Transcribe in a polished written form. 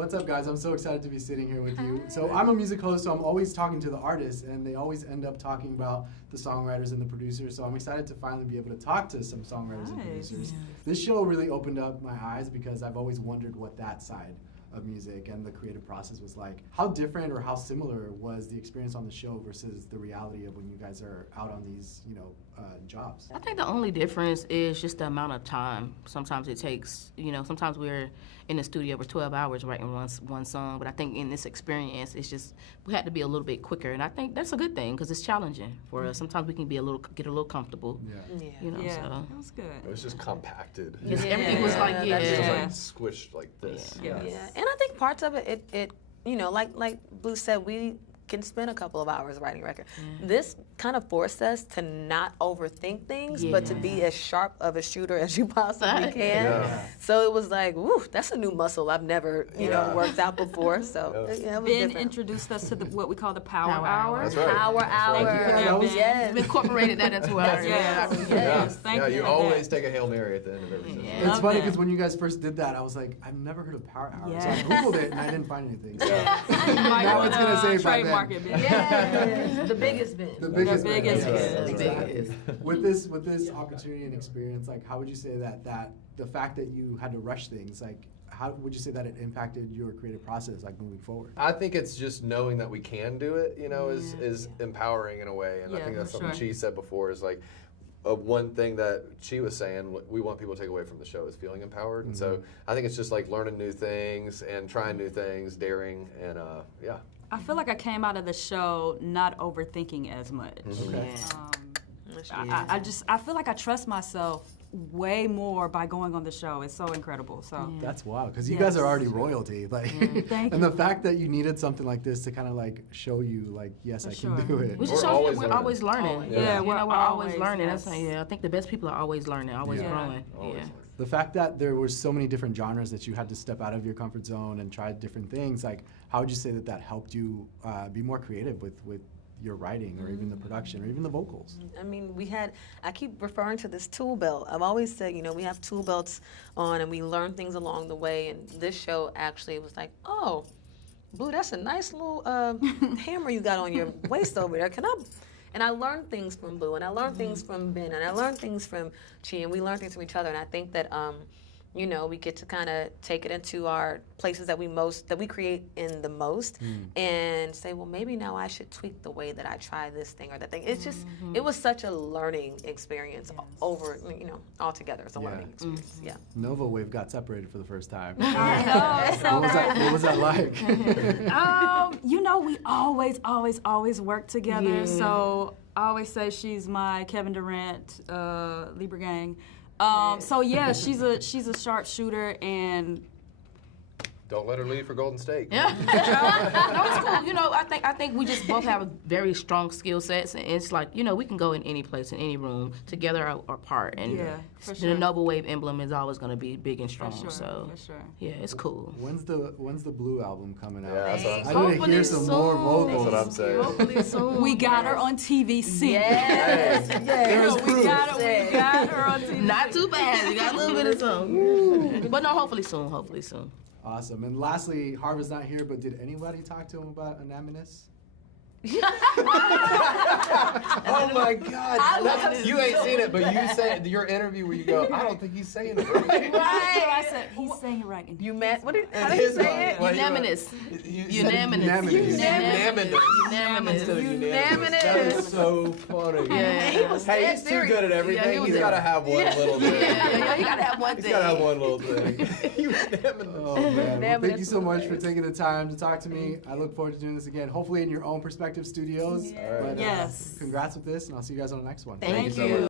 What's up, guys? I'm so excited to be sitting here with you. So I'm a music host, so I'm always talking to the artists, and they always end up talking about the songwriters and the producers. So I'm excited to finally be able to talk to some songwriters and producers. This show really opened up my eyes because I've always wondered what that side of music and the creative process was like. How different or how similar was the experience on the show versus the reality of when you guys are out on these, jobs? I think the only difference is just the amount of time. Sometimes it takes, sometimes we're in the studio for 12 hours writing one song, but I think in this experience, it's just, we had to be a little bit quicker, and I think that's a good thing, because it's challenging for us. Sometimes we can get a little comfortable. So. That was good. It was just compacted. Yes, everything was like, It was like squished like this. Yeah. And I think parts of it like Blue said, we can spend a couple of hours writing a record. This kind of forced us to not overthink things, but to be as sharp of a shooter as you possibly can. So it was like, woo, that's a new muscle I've never, worked out before. So it was Ben introduced us to what we call the Power Hour. That's right. Power Hour. Thank you for that, Ben. We've incorporated that into our Yes. Thank you. You always take a Hail Mary at the end of everything. It's funny because when you guys first did that, I was like, I've never heard of Power Hour. So I Googled it and I didn't find anything. So now it's going to say trademark it, Ben. The biggest Ben. The biggest. biggest. With this opportunity and experience, like, how would you say that the fact that you had to rush things, like, how would you say that it impacted your creative process, like, moving forward? I think it's just knowing that we can do it, is empowering in a way. And I think that's something she said before is like, one thing that she was saying, we want people to take away from the show is feeling empowered. And so I think it's just like learning new things and trying new things, daring, and I feel like I came out of the show not overthinking as much. I feel like I trust myself way more by going on the show. It's so incredible. So that's wild, because you guys are already royalty. Like, thank and you. the fact that you needed something like this to kind of like show you, like, yes, I can do it. Which shows that we're always learning. We're always learning. Yes. I think the best people are always learning, always growing. The fact that there were so many different genres that you had to step out of your comfort zone and try different things, like, how would you say that helped you be more creative with your writing or even the production or even the vocals? I mean, I keep referring to this tool belt. I've always said, we have tool belts on and we learn things along the way, and this show actually was like, oh, Blue, that's a nice little hammer you got on your waist over there. And I learned things from Blue, and I learned things from Ben, and I learned things from Chi, and we learned things from each other, and I think that we get to kind of take it into our places that we create in the most, and say, well, maybe now I should tweak the way that I try this thing or that thing. It's just, it was such a learning experience altogether. It's a learning experience. Nova Wav got separated for the first time. I know. So what was that like? We always work together. So I always say she's my Kevin Durant, Libra gang. She's a sharp shooter, and don't let her leave for Golden State. Yeah. No, it's cool. I think we just both have very strong skill sets, and it's like, we can go in any place, in any room, together or apart. And the Nova Wav emblem is always going to be big and strong. It's cool. When's the Blue album coming out? Yeah, I need to hear some more vocals. That's what I'm saying. Hopefully soon. We got her on TVC. We got her on TVC. Not too bad. We got a little bit of something. But no, hopefully soon. Awesome. And lastly, Harvard's not here, but did anybody talk to him about Anonymous? Oh my God! You ain't seen it, but you said your interview where you go, I don't think he's saying it right. Right. I said he's saying it right. How did he say it? Unanimous. Unanimous. That is so funny. Hey, he's too good at everything. He's got to have one little thing. You got to have one thing. He's got to have one little thing. Oh, man. Well, thank you so much for taking the time to talk to me. I look forward to doing this again, hopefully in your own perspective studios. Yeah. But, Yes. Congrats with this, and I'll see you guys on the next one. Thank you.